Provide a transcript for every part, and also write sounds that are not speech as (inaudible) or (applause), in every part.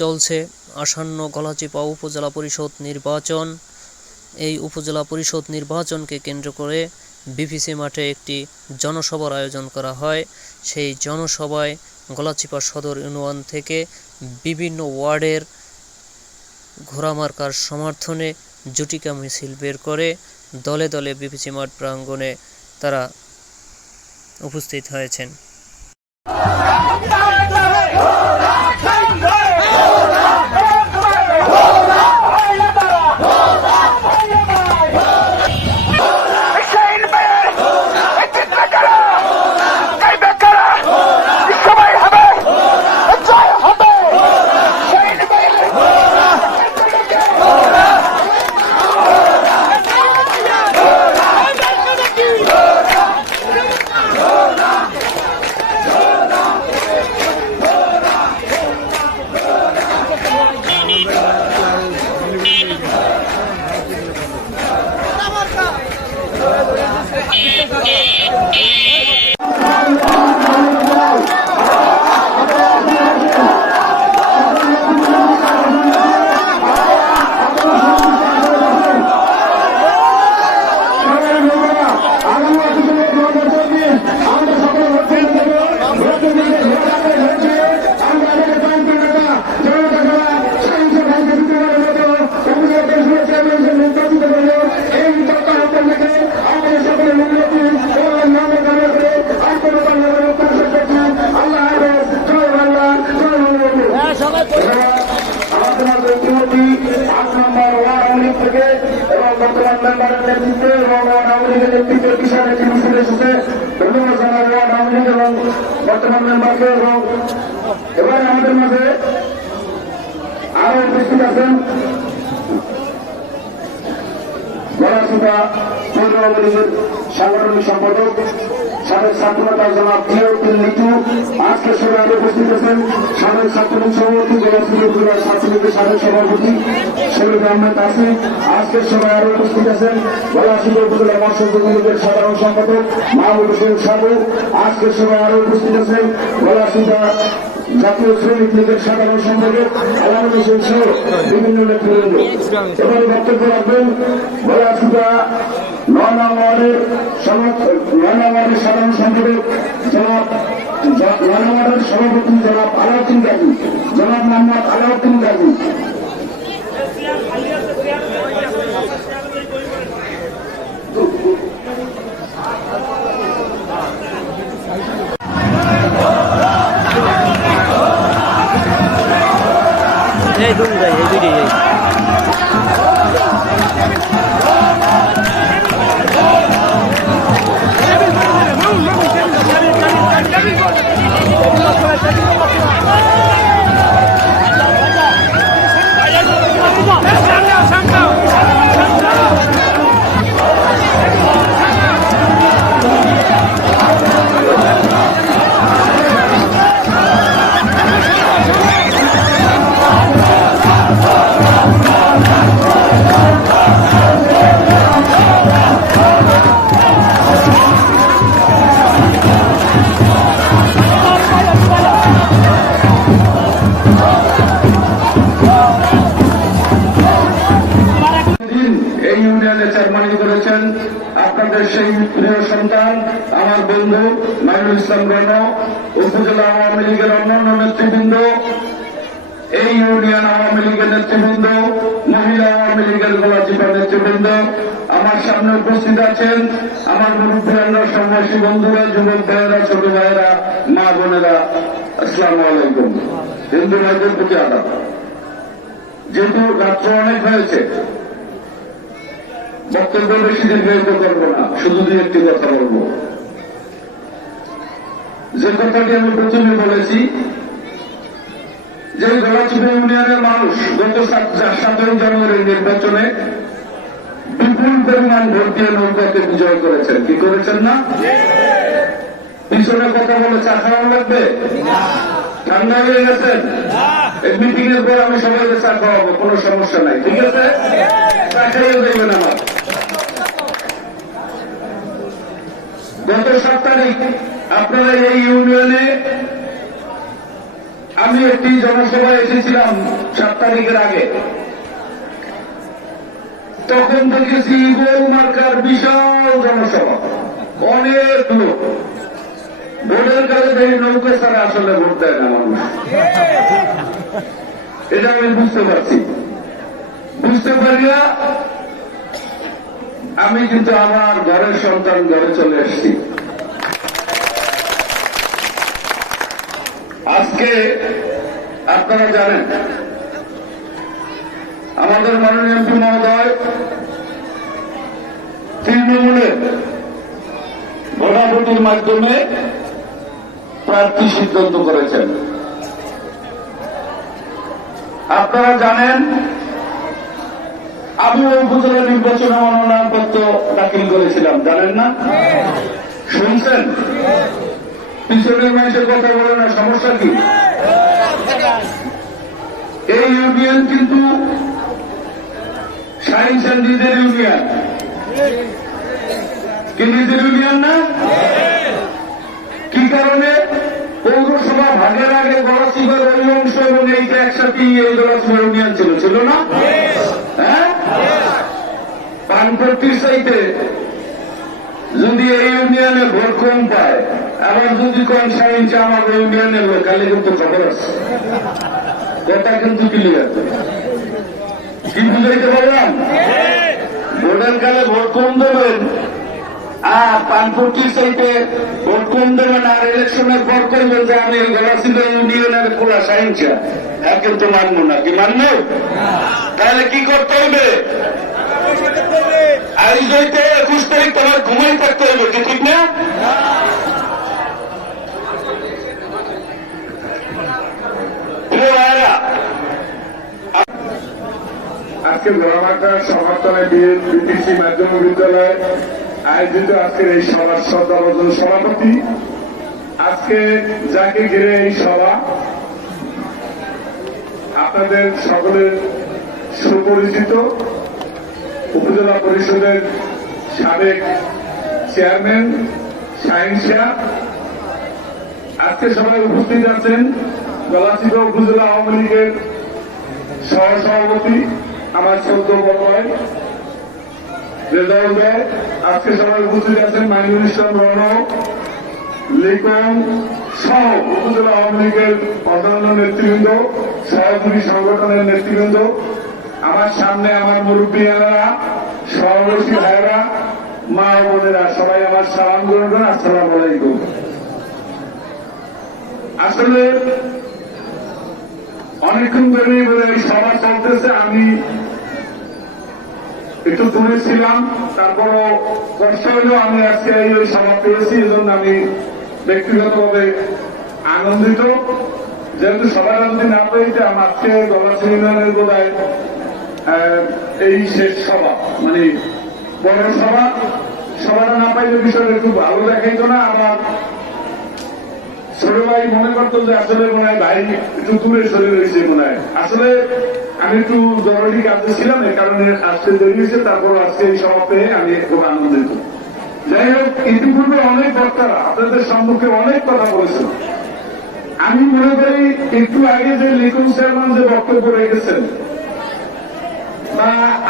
চলছে আসন্ন গলাচিপা উপজেলা পরিষদ নির্বাচন। এই উপজেলা পরিষদ নির্বাচনকে কেন্দ্র করে বিপিসি মাঠে একটি জনসভার আয়োজন করা হয়। সেই জনসভায় গলাচিপা সদর ইউনিয়ন থেকে বিভিন্ন ওয়ার্ডের ঘোড়ামার্কার সমর্থনে জুটিকা মিছিল বের করে দলে দলে বিপিসি মাঠ প্রাঙ্গণে তারা উপস্থিত হয়েছেন। সম্পাদক সাবেক ছাত্রনেতা জনাব জিয়াউদ্দিন লিটু আজকে সভায় উপস্থিত আছেন সাবেক ছাত্রলীগ উপজেলার ছাত্রলীগের সাবেক সভাপতি শরীফ আহমেদ আসিফ আজকের সভায় আরও উপস্থিত আছেন গলাসুতা উপজেলা মৎস্য লীগের সাধারণ সম্পাদক মাহবুব হোসেন সাবু। আজকের সভায় আরও উপস্থিত আছেন গলাসুতা জাতীয় শ্রমিক লীগের সাধারণ সম্পাদক আলামুল হোসেন সহ বিভিন্ন নেতৃবৃন্দ। এবারে বক্তব্য রাখবেন গলাসুতা নয়না ওয়ার্ডের নয়না সাধারণ সম্পাদক জনাব ওয়ার্ডের সভাপতি জনাব আলাউদ্দিন গাজী। জনাব মোহাম্মদ আলাউদ্দিন গাজী। এই দুই যাই এই দুইটাই যাই দিন এই ইউনিয়ন আওয়ামী লীগের নেতৃবৃন্দ, মহিলা আওয়ামী লীগের গোলাচিপা নেতৃবৃন্দ, আমার সামনে উপস্থিত আছেন আমার মুরব্বীরা সমবয়সী বন্ধুরা, যুবক ভাইয়েরা, ছোট ভাইয়েরা, মা বোনেরা, আসসালামু আলাইকুম। হিন্দু ভাইদের প্রতি আদাব। যেহেতু রাত্র অনেক হয়েছে, বক্তব্য বেশি দীর্ঘায়িত করব না, শুধু দুই একটি কথা বলব। যে কথাটি আমি প্রথমে বলেছি যে গলাচিপা ইউনিয়নের মানুষ গত সাতই জানুয়ারির নির্বাচনে বিপুল পরিমাণ ভোট দিয়ে নৌকাকে বিজয় করেছেন। কি করেছেন না? পিছনে কথা বলে চা খাওয়া লাগবে? ঠান্ডা হয়ে গেছেন মিটিং এর পর আমি সবাইকে চা খাওয়াবো, কোনো সমস্যা নাই, ঠিক আছে? চা খাইয়ে দেবেন আমার। গত সাত তারিখ আপনারা এই ইউনিয়নে আমি একটি জনসভায় এসেছিলাম সাত তারিখের আগে। তখন দেখেছি গরু মার্কার বিশাল জনসভা। অনেক লোক। ভোটের কালে দেখি নৌকা ছাড়া আসলে ভোট দেয় না মানুষ। এটা আমি বুঝতে পারছি। বুঝতে পারিয়া আমি কিন্তু আমার ঘরের সন্তান ঘরে চলে এসেছি। আজকে আপনারা জানেন, আমাদের মাননীয় এমপি মহোদয় তৃণমূলের ভোটাভুটির মাধ্যমে প্রার্থী সিদ্ধান্ত করেছেন। আপনারা জানেন, আমি উপজেলা নির্বাচনে মনোনয়নপত্র দাখিল করেছিলাম, জানেন না? শুনছেন? পিছনের মানুষের কথা বলে না, সমস্যা কি? এই ইউনিয়ন কিন্তু সায়েন্স অ্যান্ড নিজের ইউনিয়ন কি নিজের ইউনিয়ন না? কি কারণে? পৌরসভা ভাগের আগে গলাচিবার ওই অংশ এবং এইটা একসাথে এই গলাচিবার ইউনিয়ন ছিল ছিল না? হ্যাঁ? পানপট্টির চাইতে যদি এই ইউনিয়নে ভোট কম পায়, আবার যদি কম সাইন্স আমার ইউনিয়নের লোক, কালে কিন্তু খবর আছে। কথা কিন্তু ক্লিয়ার কি বুঝাইতে পারলাম? ভোটের কালে ভোট কম দেবেন, আর পানপট্টির চাইতে ভোট কম দেবেন, আর ইলেকশনের পর করবেন যে আমি গলাশিল ইউনিয়নের খোলা সাইন্সা হ্যাঁ কিন্তু মানবো না। কি মানবো? তাহলে কি করতে হবে? আজ হইতে একুশ তারিখ তোমার ঘুমাই থাকতে হবে কি ঠিক না? আজকে গোলামাটা সমার্থনে বিপিসি মাধ্যমিক বিদ্যালয়ে আয়োজিত আজকের এই সভার শ্রদ্ধাবর্ধন সভাপতি। আজকে যাকে ঘিরে এই সভা, আপনাদের সকলের সুপরিচিত উপজেলা পরিষদের সাবেক চেয়ারম্যান শাহিন শাহ। আজকে সবাই উপস্থিত আছেন গলাচিপা উপজেলা আওয়ামী লীগের সহসভাপতি আমার সদ্য বলয় রেজাউল দেয় আজকে সবাই উপস্থিত আছেন মাইনুল ইসলাম রণ লিকন সহ উপজেলা আওয়ামী লীগের অন্যান্য নেতৃবৃন্দ, সহযোগী সংগঠনের নেতৃবৃন্দ। আমার সামনে আমার মুরব্বীরা সহবর্তী ভাইয়েরা মা বোনেরা সবাই আমার সালাম করেন আসসালাম আলাইকুম। আসলে অনেকক্ষণ ধরে বলে সভা চলতেছে আমি একটু দূরে ছিলাম তারপরও কষ্ট হলেও আমি আজকে এই ওই সভা পেয়েছি এজন্য আমি ব্যক্তিগতভাবে আনন্দিত। যেহেতু সবার যদি না পেয়েছে আমার আজকে ইউনিয়নের বোধহয় আহ, এই শেষ সভা মানে বড় সভা সভাটা না পাইলে বিষয়টা একটু ভালো দেখাইতো না আমার ছোট ভাই মনে করতো যে আসলে মনে হয় ভাই একটু দূরে সরে রয়েছে মনে হয়। আসলে আমি একটু জরুরি কাজে ছিলাম এই কারণে আসতে দেরি হয়েছে, তারপর আজকে এই সভা পেয়ে আমি খুব আনন্দিত। যাই হোক, ইতিপূর্বে অনেক বক্তারা আপনাদের সম্মুখে অনেক কথা বলেছেন। আমি মনে করি একটু আগে যে লিকুন চেয়ারম্যান যে বক্তব্য রেখেছেন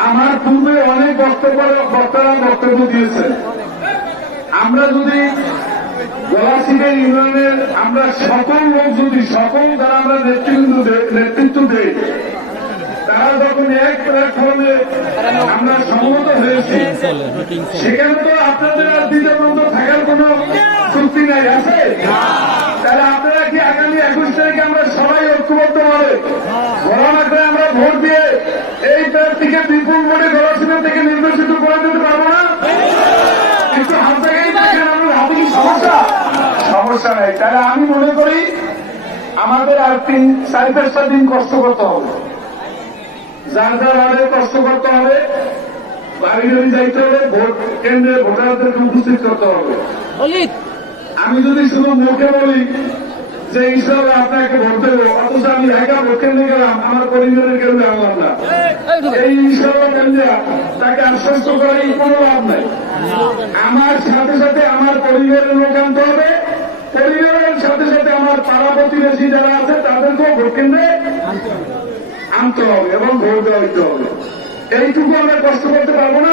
আমার পূর্বে অনেক বক্তব্য বক্তারা বক্তব্য দিয়েছে। আমরা যদি গলাশিবের ইউনিয়নের আমরা সকল লোক যদি সকল যারা আমরা নেতৃত্ব নেতৃত্ব তারা আমরা সম্মত হয়েছি। সেখানে তো আপনাদের আর দ্বিধাবন্ধ থাকার কোন চুক্তি নাই, আছে? তাহলে আপনারা কি আগামী একুশ তারিখে আমরা সবাই ঐক্যবদ্ধ হবে? করে আমরা ভোট দিয়ে এই প্রার্থীকে বিপুল ভোটে গলাশিবের থেকে নির্বাচিত করে দিতে পারব না? কিন্তু সমস্যা? নেই। তাহলে আমি মনে করি আমাদের আর তিন চার পাঁচটা দিন কষ্ট করতে হবে। যার যার আগে কষ্ট করতে হবে বাড়ি বাড়ি যাইতে হবে ভোট কেন্দ্রে ভোটারদেরকে উপস্থিত করতে হবে। আমি যদি শুধু মুখে বলি যে হিসাবে আপনাকে ভোট দেবো অথচ আমি একা ভোট কেন্দ্রে গেলাম আমার পরিবারের কেন্দ্রে আনলাম না। এই হিসাবে কেন্দ্রে তাকে আশ্বস্ত করার কোনো লাভ নাই। আমার সাথে সাথে আমার পরিবারের লোক আনতে হবে। পরিবারের সাথে সাথে আমার পাড়া প্রতিবেশী যারা আছে তাদেরকেও ভোট কেন্দ্রে আনতে হবে এবং ভোট দেওয়া দিতে হবে। এইটুকু আমরা কষ্ট করতে পারব না।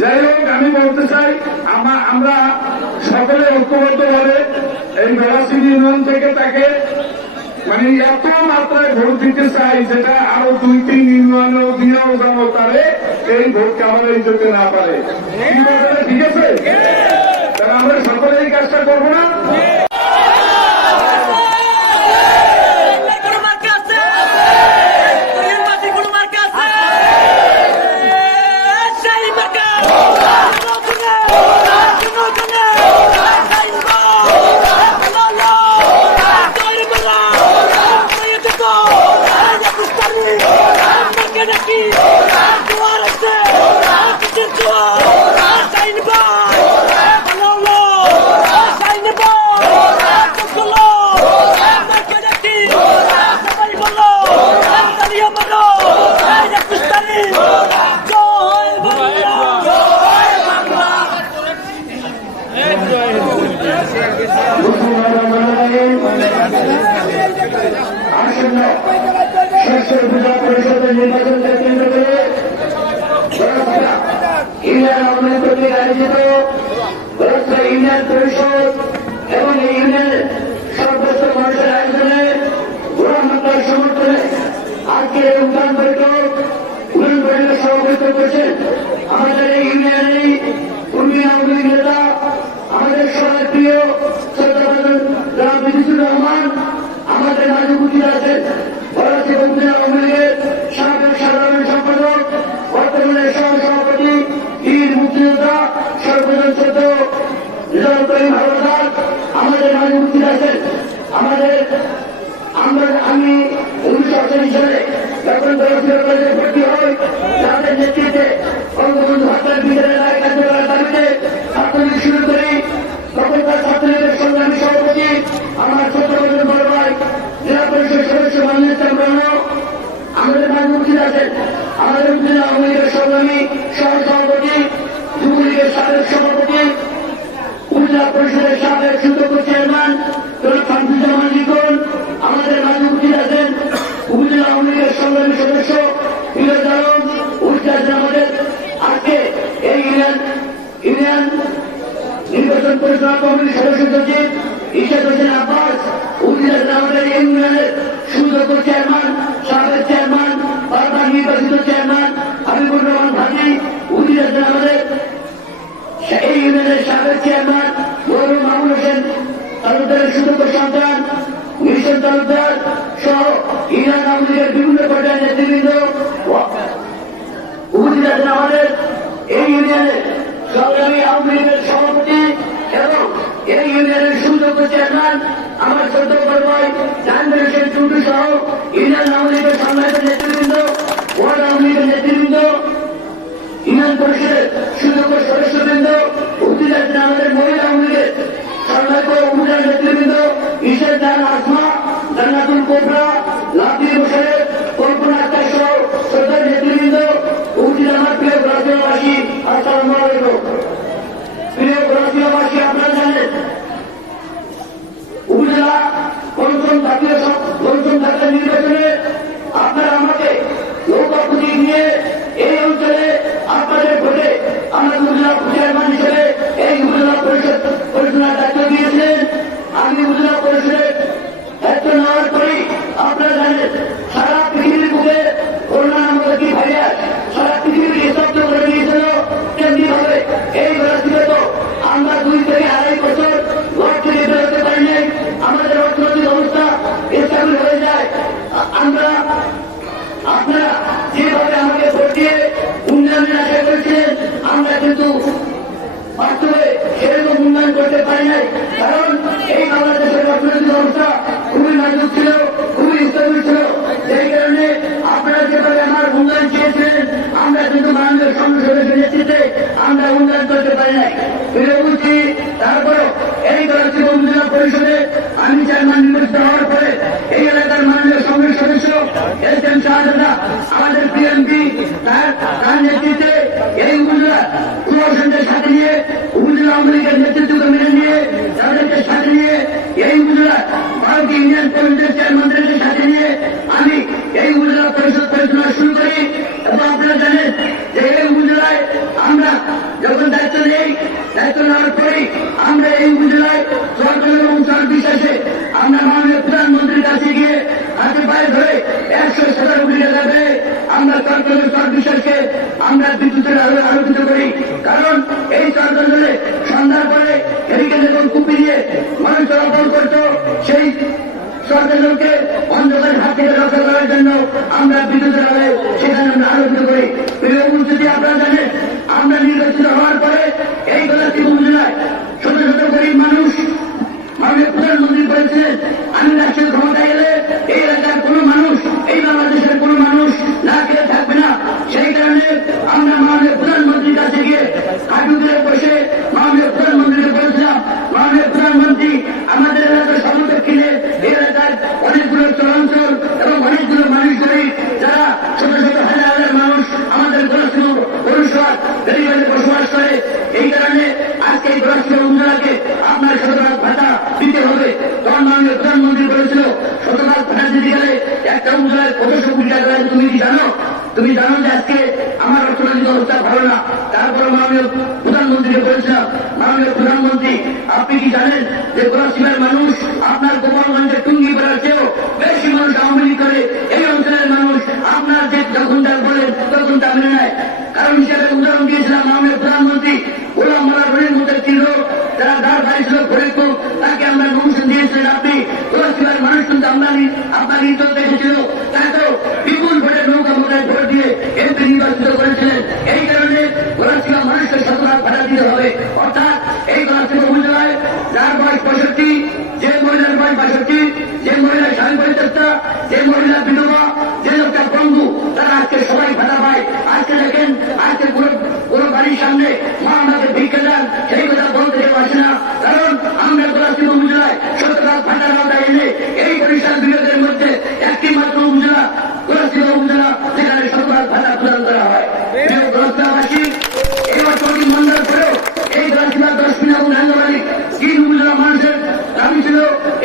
যাই হোক, আমি বলতে চাই আমরা সকলে ঐক্যবদ্ধ ভাবে এই বেলাসিটি ইউনিয়ন থেকে তাকে মানে এত মাত্রায় ভোট দিতে চাই যেটা আরও দুই তিন ইউনিয়নেও দিয়েও যাব তারে এই ভোটকে আমাদের যোগ্য না পারে। ঠিক আছে? তাহলে আমরা সকলে এই কাজটা করব না কোনো মার্কা আছে কোরিয়ান পার্টি কোনো মার্কা আছে সেই মার্কা কোনে কোনে কোনে সাইনবো লালা তৈরি বলা তৈরি তো আজ পুস্তানি মার্কা নাকি দুয়ার আছে কিছু দুয়ার সাইনবো লালা সাইনবো চলো মার্কা নাকি সবাই বলো তালিয়া মারো এই যে পুস্তানি জয় বাংলা জয় বাংলা আসন্ন ষষ্ঠ উপজেলা পরিষদের নির্বাচনকে কেন্দ্র করে ইউনিয়ন আওয়ামী কর্তৃক আয়োজিত ইউনিয়ন পরিষদ এবং এই ইউনিয়নের উন্নয়ন করেছেন আমাদের এই ইউনিয়নেরই কর্মী আওয়ামী নেতা আমাদের সবার প্রিয় আমাদের মাঝে সাবেক সাধারণ বীর আমাদের আমাদের আমরা আমি উনিশশো আটচল্লিশ সালে ভর্তি হই তাদের নেতৃত্বে বঙ্গবন্ধু হত্যার বিচারের রায় কার্যকরের দাবিতে ছাত্রলীগ শুরু করি তখনকার ছাত্রলীগের সংগ্রামী সভাপতি আমার ছোট বছর বড় ভাই জেলা পরিষদ সদস্য মাননীয় ইসলাম রহমান আমাদের মাঝে উপস্থিত আছেন আমাদের উপজেলা আওয়ামী লীগের সংগ্রামী সহ সভাপতি যুবলীগের সাবেক সভাপতি উপজেলা পরিষদের সাবেক সুযোগ্য চেয়ারম্যান তরুণ শামসুজ্জামান লিখন আমাদের মাঝে উপস্থিত আছেন উপজেলা আওয়ামী লীগের সংগ্রামী সদস্য ফিরোজ আলম উপস্থিত আছেন আমাদের আজকে এই ইউনিয়ন ইউনিয়ন নির্বাচন পরিচালনা কমিটির সদস্য সচিব ইশাদ হোসেন আব্বাস উপস্থিত আছেন আমাদের এই ইউনিয়নের সুযোগ্য চেয়ারম্যান সাবেক চেয়ারম্যান বারবার নির্বাচিত চেয়ারম্যান হাবিবুর রহমান ভাজি উপস্থিত আছেন আমাদের এই ইউনিয়নের সাবেক চেয়ারম্যান মৌরুম মামুন হোসেন, তালুকদারের সুযোগ্য সন্তান মিশন তালুকদার সহ ইউনিয়ন আওয়ামী বিভিন্ন পর্যায়ের নেতৃবৃন্দ, উপস্থিত আছেন আমাদের এই ইউনিয়নের সংগ্রামী আওয়ামী লীগের সভাপতি এবং এই ইউনিয়নের সুযোগ্য চেয়ারম্যান, আমার বড় ভাই জাহাঙ্গীর হোসেন টুটু সহ ইউনিয়ন আওয়ামী লীগের সম্মানিত নেতৃবৃন্দ ওয়ার্ড আওয়ামী লীগের নেতৃবৃন্দ ইউনিয়ন পরিষদের সুযোগ্য সদস্যবৃন্দ আছেন আমাদের মহিলা লীগের সম্মানিত উপজেলা নেতৃবৃন্দ ঈশ্বর জান আসমা, জান্নাতুল কোবরা লাভি হোসেন কল্পনা আক্তার সহ শ্রদ্ধার নেতৃবৃন্দ, উপস্থিত আমার প্রিয় রাজ্যবাসী আসসালামু আলাইকুম প্রিয় রাজ্যবাসী আপনারা জানেন উপজেলা পঞ্চম জাতীয় সং- পঞ্চম জাতীয় নির্বাচনে আপনারা আমাকে নৌকা পুঁজি নিয়ে এই অঞ্চলে আপনাদের ভোটে আমার উপজেলা চেয়ারম্যান হিসেবে এই উপজেলা পরিষদ পরিচালনার দায়িত্ব দিয়েছেন আমি উপজেলা পরিষদের দায়িত্ব নেওয়ার পরেই আপনারা জানেন সারা পৃথিবীর বুকে করোনা নামক একটি ভাইরাস সারা পৃথিবীকে স্তব্ধ করে দিয়েছিল তেমনি ভাবে এই বেলাটিতে তো আমরা দুই থেকে আড়াই বছর ঘর থেকে বেরোতে পারি নাই আমাদের অর্থনৈতিক অবস্থা স্থাপিত হয়ে যায় আ- আমরা আপনারা যেভাবে আমাকে ভোট দিয়ে উন্নয়নের আশা করেছিলেন আমরা কিন্তু বাস্তবে সেরকম উন্নয়ন করতে পারি নাই কারণ এই বাংলাদেশের অবস্থা খুবই নাজুক ছিল, খুবই স্থবির ছিল। সেই কারণে আপনারা যেভাবে আমার উন্নয়ন চেয়েছিলেন, আমরা কিন্তু মাননীয় সংসদের নেতৃত্বে আমরা উন্নয়ন করতে পারি নাই। ফিরে বলছি এই করাচি উপজেলা পরিষদে আমি চেয়ারম্যান নির্বাচিত হওয়ার পরে এই এলাকার মাননীয় সংসদ সদস্য এস এম শাহজাদা, আমাদের পিএমপি, তার নেতৃত্বে এই উপজেলা প্রশাসনদের সাথে নিয়ে, উপজেলা আওয়ামী লীগের নেতৃত্বকে মেনে নিয়ে, তাদেরকে সাথে নিয়ে এই গুজরাট ভারতীয় ইন্ডিয়ান কমিটির চেয়ারম্যানদের সাথে নিয়ে আমি এই গুজরাট পরিষদ পরিচালনা শুরু করি। এবং আপনারা জানেন যে এই উপজেলায় আমরা যখন দায়িত্ব নেই, দায়িত্ব নেওয়ার পরেই আমরা এই উপজেলায় সরকার এবং বিশ্বাসে আমরা মানে কি জানেন যে গোলাসীমের মানুষ আপনার গোপালগঞ্জের টুঙ্গি বেড়ার চেয়েও বেশি মানুষ আওয়ামী লীগ করে এই অঞ্চলের মানুষ আপনার যে যখন যা বলেন তখন তা মেনে নেয় কারণ হিসেবে উদাহরণ দিয়েছিলাম মাননীয় প্রধানমন্ত্রী ওলা মোলা রোডের মধ্যে ছিল যারা দাঁড় দাঁড়িয়েছিল ফরিদপুর তাকে আমরা নমিশন দিয়েছিলেন আপনি গোলাসীমের মানুষ কিন্তু আমরা আপনার নির্দেশ দেখেছিল তাকে বিপুল ভোটের নৌকা মোটায় ভোট দিয়ে এমপি নির্বাচিত করেছিলেন এই কারণে গোলাসীমা মানুষকে শতভাগ ভাড়া দিতে হবে অর্থাৎ এই গোলাসীমা উপজেলায় যার বয়স পঁয়ষট্টি যে মহিলার বয়স বাষট্টি যে মহিলার স্বামী পরিত্যক্তা যে মহিলা বিধবা যে লোকটা বন্ধু তারা আজকে সবাই ভাড়া পায় আজকে দেখেন আজকে পুরো পুরো বাড়ির সামনে মা আমাকে ভিক্ষা দেন সেই কথা বলতে কেউ আসে না কারণ আমরা গোলাসীমা উপজেলায় শতভাগ ভাড়ার আওতায় এনে এই বরিশাল বিভাগের মধ্যে একটি মাত্র উপজেলা গোলাসীমা উপজেলা যেখানে শতভাগ ভাড়া প্রদান করা হয় প্রিয় গোলাসীমাবাসী এবার চটি মন্দার পরেও এই গোলাসীমা দশ মিনিট এবং নাঙ্গবাড়ি তিন উপজেলা মানুষের দাবি ছিল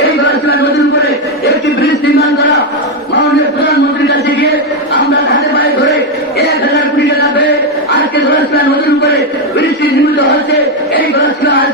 এই গোলাসীমা নদীর উপরে একটি ব্রিজ নির্মাণ করা মাননীয় প্রধানমন্ত্রীর কাছে গিয়ে আমরা হাতে পায়ে ধরে এক হাজার কোটি টাকা পেয়ে আজকে গোলাসীমা নদীর উপরে ব্রিজটি নির্মিত হয়েছে এই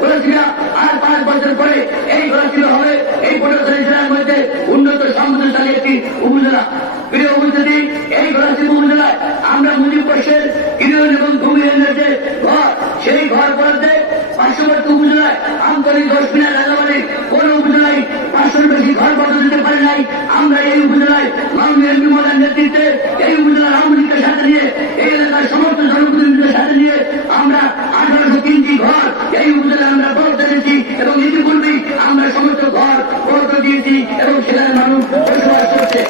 গোলাসীমা (laughs) আজকে গোলাসীমা আর পাঁচ বছর পরে এই গোলাসীমা হবে এই পনেরো জেলার মধ্যে উন্নত সমৃদ্ধশালী একটি উপজেলা প্রিয় উপস্থিতি এই গোলাসীমা উপজেলায় আমরা মুজিব বর্ষের গৃহীন এবং ভূমিহীনের যে ঘর সেই ঘর বরাদ্দে পার্শ্ববর্তী উপজেলায় আন্তরিক দশ মিনার রাজাবাড়ি কোন উপজেলায় পাঁচশোর বেশি ঘর বরাদ্দ দিতে পারে নাই আমরা এই উপজেলায় মাননীয় এমপি মহোদয়ের নেতৃত্বে এই উপজেলার আওয়ামী লীগের সাথে নিয়ে এই এলাকার সমস্ত জনপ্রতিনিধিদের সাথে নিয়ে আমরা আঠারোশো তিনটি ঘর এই উপজেলায় আমরা বরাদ্দ দিয়েছি এবং ইতিপূর্বেই আমরা সমস্ত ঘর বরাদ্দ দিয়েছি এবং সেখানে মানুষ বসবাস করছে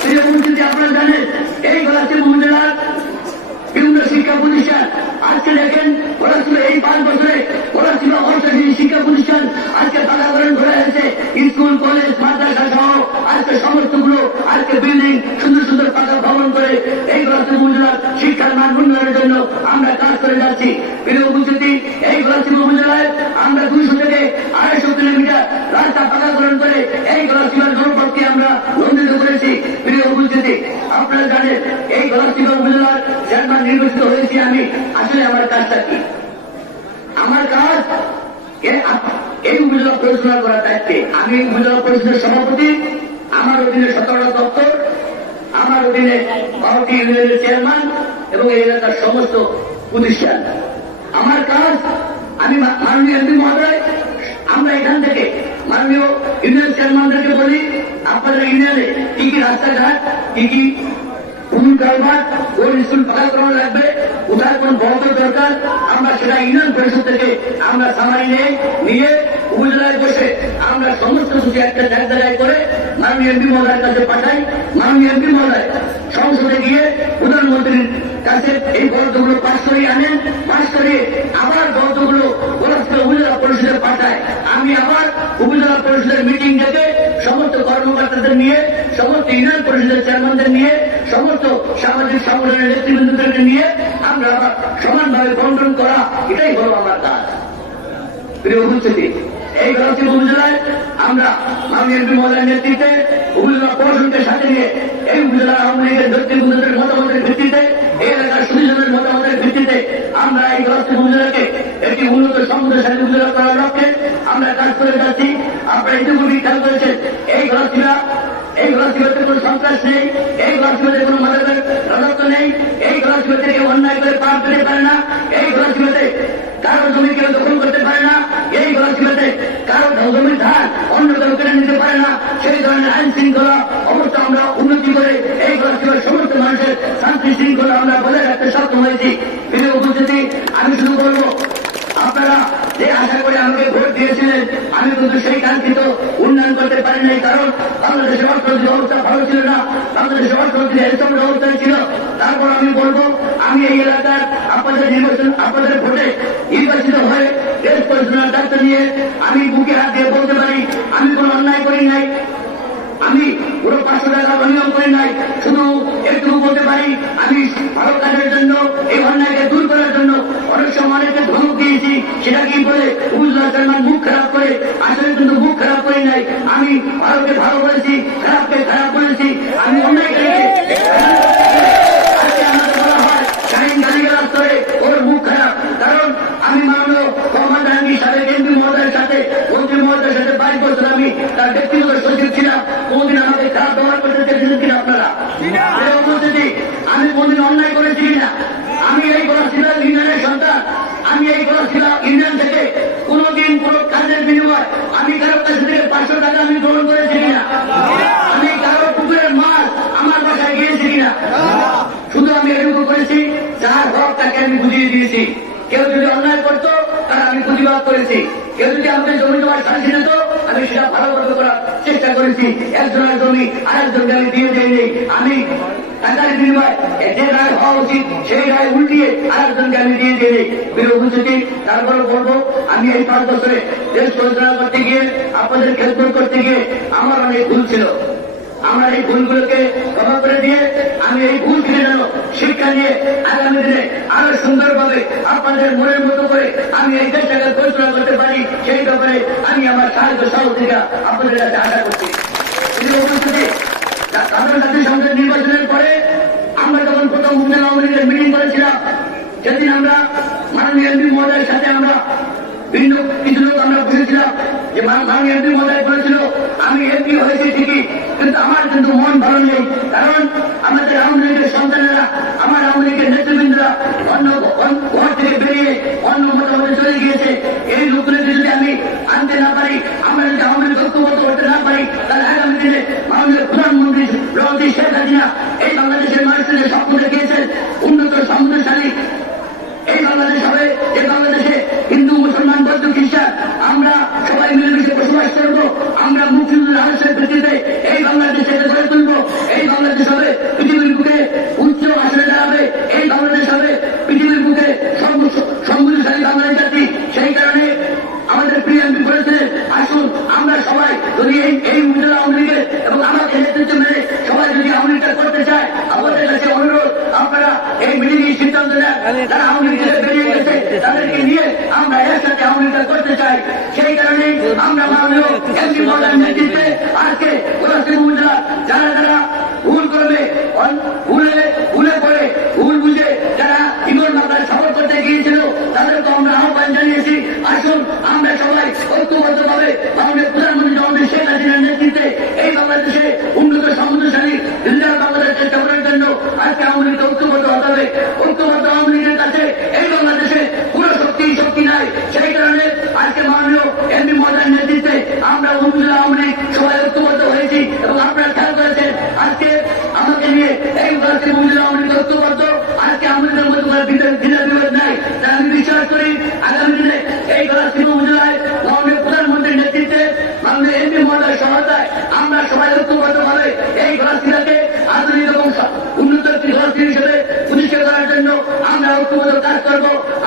প্রিয় উপস্থিতি আপনারা জানেন এই গলাচিপ উপজেলার বিভিন্ন শিক্ষা প্রতিষ্ঠান আজকে দেখেন পড়াশোনা এই পাঁচ বছরে পড়াশোনা অর্থহীন শিক্ষা প্রতিষ্ঠান আজকে পাকাকরণ করে হয়েছে স্কুল কলেজ মাদ্রাসা সহ আজকে সমস্তগুলো আজকে বিল্ডিং সুন্দর সুন্দর পাকা ভবন করে এই গলাচিপ উপজেলার শিক্ষার মান উন্নয়নের জন্য আমরা কাজ করে যাচ্ছি। প্রিয় এই গলাচিপ উপজেলায় আমরা দুইশো থেকে আড়াইশো কিলোমিটার রাস্তা পাকাকরণ করে এই গলাচিপার জনপদকে আমরা নন্দিত করেছি। প্রিয় উপস্থিতি, আপনারা জানেন, এই গলাচিপা উপজেলার চেয়ারম্যান নির্বাচিত হয়েছি আমি, আসলে আমার কাজটা কি? আমার কাজ এ- আপ- এই উপজেলা পরিচালনা করার দায়িত্বে আমি উপজেলা পরিষদের সভাপতি আমার অধীনে সতেরোটা দপ্তর আমার অধীনে বারোটি ইউনিয়নের চেয়ারম্যান এবং এই এলাকার সমস্ত প্রতিষ্ঠান আমার কাজ আমি মা- মাননীয় এমপি মহোদয় আমরা এখান থেকে মাননীয় ইউনিয়ন চেয়ারম্যানদেরকে বলি ইউনিয়নে কি কি রাস্তাঘাট, কি কি কারবার ওর স্কুল করা লাগবে কোন বরাদ্দ দরকার। আমরা সেটা ইউনিয়ন পরিষদ থেকে আমরা সামাই নিয়ে উপজেলায় বসে আমরা সমস্ত একটা জায়গা করে মাননীয় এমপি কাছে পাঠাই। মাননীয় এমপি মহোদয় সংসদে গিয়ে প্রধানমন্ত্রীর কাছে এই বরাদ্দগুলো পাশ করিয়ে আনেন, পাশ করিয়ে আবার পরস্পর উপজেলা পরিষদে পাঠায়। আমি আবার উপজেলা পরিষদের মিটিং ডেকে সমস্ত কর্মকর্তাদের নিয়ে, সমস্ত ইউনিয়ন পরিষদের চেয়ারম্যানদের নিয়ে, সমস্ত সামাজিক সংগঠনের নেতৃবৃন্দদেরকে নিয়ে আমরা আবার সমানভাবে বন্টন করা, এটাই হলো আমার কাজ। প্রিয় উপস্থিতি, এই গলাচিপ উপজেলায় আমরা আমি এমপি মহোদয়ের নেতৃত্বে উপজেলা প্রশাসনকে সাথে নিয়ে এই উপজেলার আওয়ামী লীগের ব্যক্তিবৃন্দদের মতামতের ভিত্তিতে এই এলাকার সুবিধাদের ভিত্তিতে আমরা এই একটি উন্নত সমৃদ্ধশালী উপজেলা করার লক্ষ্যে আমরা কাজ করে যাচ্ছি। খেয়াল করেছেন, এই এই কোনো সন্ত্রাস নেই, এই কোনো মাদকের নেই, এই কেউ অন্যায় করে পার পেতে পারে না, এই গলাচিপাতে কারও জমি কেউ দখল করতে পারে না, এই গলাচিপাতে কারও জমির ধান অন্য কেউ কেড়ে নিতে পারে না, সেই ধরনের আইন শৃঙ্খলা অবশ্য আমরা উন্নতি করে এই গণতন্ত্রের সমস্ত মানুষের শান্তি শৃঙ্খলা আমরা বজায় রাখতে সক্ষম হয়েছি। প্রিয় উপস্থিতি আমি শুরু করব আপনারা যে আশা করে আমাকে ভোট দিয়েছিলেন, আমি কিন্তু সেই কাঙ্ক্ষিত উন্নয়ন করতে পারি নাই, কারণ বাংলাদেশের অর্থনৈতিক অবস্থা ভালো ছিল না। বাংলাদেশের অর্থনৈতিক এরকম অবস্থায় ছিল। তারপর আমি বলব, আমি এই এলাকার আপনাদের নির্বাচন আপনাদের ভোটে নির্বাচিত হয়ে দেশ পরিচালনার দায়িত্ব নিয়ে আমি বুকে হাত দিয়ে বলতে পারি, আমি কোনো অন্যায় করি নাই। আমি পুরো পাঁচশো টাকা অনিয়ম করি নাই। শুধু একটু বলতে পারি? আমি ভালো জন্য, এই অন্যায়কে দূর করার জন্য অনেক সময় অনেককে ধমক দিয়েছি। সেটা কি বলে? উজলা সালমান মুখ খারাপ করে, আসলে কিন্তু মুখ খারাপ করি নাই। আমি ভালোকে ভালো বলেছি, খারাপকে খারাপ বলেছি। আমি অন্যায় করেছি। মুখ খারাপ। কারণ আমি এমপি মহোদয়ের সাথে মন্ত্রী মহোদয়ের সাথে বাইশ বছর আমি, তার ব্যক্তিগত সচিব ছিলাম। কোনদিন আমাকে খারাপ ব্যবহার করতে চেয়েছিলেন কিনা আপনারা? আমি কোনদিন অন্যায় করেছি কিনা আমি এই করা ছিলাম ইউনিয়নের সন্তান। আমি এই করা ছিলাম ইউনিয়ন থেকে। কোনদিন কোন কাজের বিনিময় আমি কারও কাছ থেকে পাঁচশো টাকা আমি গ্রহণ করেছি কিনা আমি কারও পুকুরের মাছ আমার বাসায় গিয়েছি কিনা শুধু আমি এটুকু করেছি, যার হক তাকে আমি বুঝিয়ে দিয়েছি। কেউ যদি অন্যায় করতো, তার আমি প্রতিবাদ করেছি। কেউ যদি আমাদের জমি জমার শান্তি নিত ভালো সেটা করার চেষ্টা করেছি। একজনের জমি আরেকজনকে আমি দিয়ে দিইনি আমি যে রায় হওয়া উচিত, সেই রায় উল্টিয়ে আরেকজনকে আমি দিয়ে দিইনি প্রিয় তারপরে বলব, আমি এই পাঁচ বছরে দেশ পরিচালনা করতে গিয়ে, আপনাদের খেলকুল করতে গিয়ে আমার অনেক ভুল ছিল। আমরা এই ভুলগুলোকে ক্ষমা করে দিয়ে আমি এই ভুল থেকে যেন শিক্ষা নিয়ে আগামী দিনে আরও সুন্দরভাবে আপনাদের মনের মতো করে আমি এই দেশটাকে পরিচালনা করতে পারি, সেই ব্যাপারে আমি আমার সাহায্য সহযোগিতা আপনাদের কাছে আশা করছি। জাতীয় সংসদ নির্বাচনের পরে আমরা যখন প্রথম আওয়ামী লীগের মিটিং করেছিলাম সেদিন আমরা মাননীয় এমপি মহোদয়ের সাথে আমরা ভিন্ন কিছু লোক আমরা বসেছিলাম যে মা- এমপি মহোদয় বলেছিল, আমি এমপি হয়েছি ঠিকই, কিন্তু আমার কিন্তু মন ভালো নেই। কারণ আমাদের আওয়ামী লীগের সন্তানেরা, আমার আওয়ামী লীগের নেতৃবৃন্দরা অন্য ঘর থেকে বেরিয়ে অন্য মতামতে চলে গিয়েছে। এই লোকগুলোকে যদি আমি আনতে না পারি, আমরা যদি আওয়ামী লীগ ঐক্যবদ্ধ করতে না পারি, তাহলে আগামী দিনে মাননীয় প্রধানমন্ত্রী রবি শেখ হাসিনা এই বাংলাদেশের মানুষদের স্বপ্ন দেখিয়েছেন, উন্নত, সমৃদ্ধশালী, এই বাংলাদেশ হবে, এই বাংলাদেশে বৌদ্ধ খ্রিস্টান আমরা সবাই মিলেমিশে বসবাস করব। আমরা মুসলিম আদর্শের ভিত্তিতে এই বাংলাদেশে গড়ে তুলবো এই বাংলাদেশ হবে পৃথিবীর বুকে উচ্চ আসনে দাঁড়াবে এই বাংলাদেশ হবে পৃথিবীর বুকে সর্ব- সমৃদ্ধশালী বাংলাদেশ জাতি সেই কারণে আমাদের প্রিয় এমপি বলেছিলেন আসুন আমরা সবাই যদি এই এই উপজেলা আওয়ামী লীগের এবং আমাকে নেতৃত্ব মেনে সবাই যদি আওয়ামী লীগটা করতে চায় আমাদের কাছে অনুরোধ আপনারা এই মিটিং এর সিদ্ধান্ত নেন যারা আওয়ামী লীগ থেকে বেরিয়ে গেছে তাদেরকে নিয়ে আমরা একসাথে আওয়ামী লীগটা করতে চাই সেই কারণে আমরা মাননীয় এমপি মহোদয়ের নেতৃত্বে আজকে উপজেলা যারা যারা ভুল করবে ভুলে ভুলে করে ভুল বুঝে যারা ইমন মাতায় সফর করতে গিয়েছিল তাদেরকে আমরা আহ্বান জানিয়েছি। আসুন, আমরা সবাই ঐক্যবদ্ধ ভাবে আমাদের প্রধানমন্ত্রী আমাদের শেখ হাসিনার নেতৃত্বে এই বাংলাদেশে উন্নত ইন্ডিয়ার বাংলাদেশ চেষ্টা করার জন্য আজকে আওয়ামী ঐক্যবদ্ধ হতে হবে। ঐক্যবদ্ধ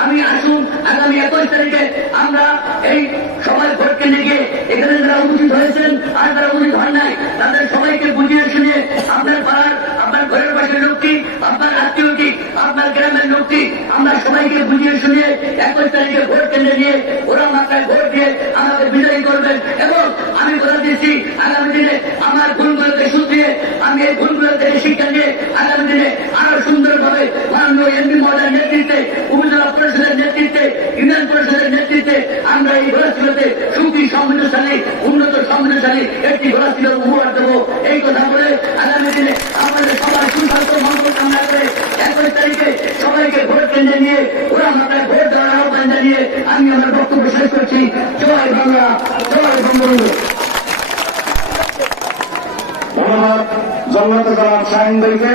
আমরা এই আসুন, আগামী তারিখে আমরা এই সবাই ভোট কেন্দ্রে গিয়ে এখানে যারা উপস্থিত হয়েছেন আর যারা উপস্থিত হয় নাই, তাদের সবাইকে বুঝিয়ে শুনিয়ে আপনার পাড়ার আপনার ঘরের পাশের লোকটি আপনার আত্মীয় কি আপনার গ্রামের লোকটি আমরা সবাইকে বুঝিয়ে শুনিয়ে একুশ তারিখে ভোট কেন্দ্রে নিয়ে ওরা মাথায় ভোট দিয়ে আমাদের বিজয়ী করবেন। এবং আমি বলে দিচ্ছি আগামী দিনে আমার ভুলগুলোকে শুধরিয়ে, আমি এই ভুলগুলো থেকে শিক্ষা নিয়ে আগামী দিনে আরও সুন্দরভাবে মাননীয় এমপি মহোদয়ের নেতৃত্বে, উপজেলা পরিষদের নেতৃত্বে, ইউনিয়ন পরিষদের নেতৃত্বে আমরা এই ঘোরাশিলাতে সুখী, সমৃদ্ধশালী, উন্নত, সমৃদ্ধশালী একটি ঘোরাশিলার উপহার দেবো। এই কথা বলে আগামী দিনে আমাদের সবার সুস্বাস্থ্য মঙ্গল কামনা করে একুশ তারিখে সবাইকে ভোট কেন্দ্রে নিয়ে ওরা মাথায় ভোট দেওয়ার আহ্বান জানিয়ে আমি আমার বক্তব্য শেষ করছি। জয় বাংলা জয় বঙ্গবন্ধু। ধন্যবাদ জন্মত শাহিন ভাইকে